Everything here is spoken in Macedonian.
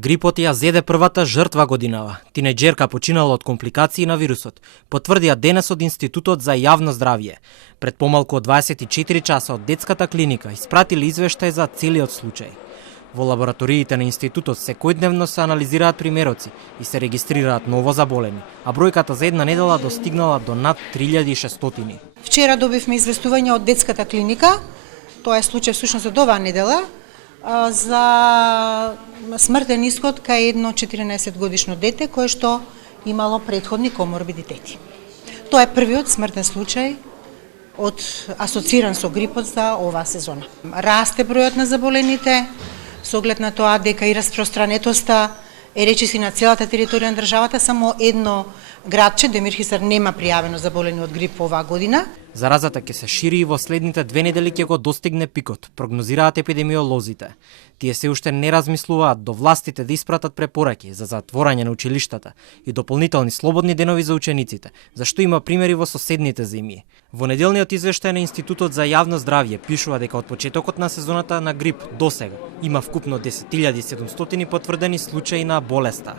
Грипот ја зеде првата жртва годинава. Тинеџерка починала од компликации на вирусот, потврдија денес од Институтот за јавно здравје. Пред помалку од 24 часа од детската клиника испратили извештај за целиот случај. Во лабораториите на институтот секојдневно се анализираат примероци и се регистрираат ново заболени, а бројката за една недела достигнала до над 3600. Вчера добивме известување од детската клиника, тоа е случај всушност од оваа недела, за смртен исход кај едно 14 годишно дете кое што имало претходни коморбидитети. Тоа е првиот смртен случај асоциран со грипот за оваа сезона. Расте бројот на заболените, со оглед на тоа дека и распространетоста е речиси на целата територија на државата, само едно градче, Демирхисар, нема пријавено заболени од грип оваа година. Заразата ќе се шири и во следните 2 недели ќе го достигне пикот, прогнозираат епидемиолозите. Тие се уште не размислуваат до властите да испратат препораки за затворање на училиштата и дополнителни слободни денови за учениците, зашто има примери во соседните земји. Во неделниот извештај на Институтот за јавно здравје пишува дека од почетокот на сезоната на грип досега има вкупно 10.700 потврдени случаи на болеста.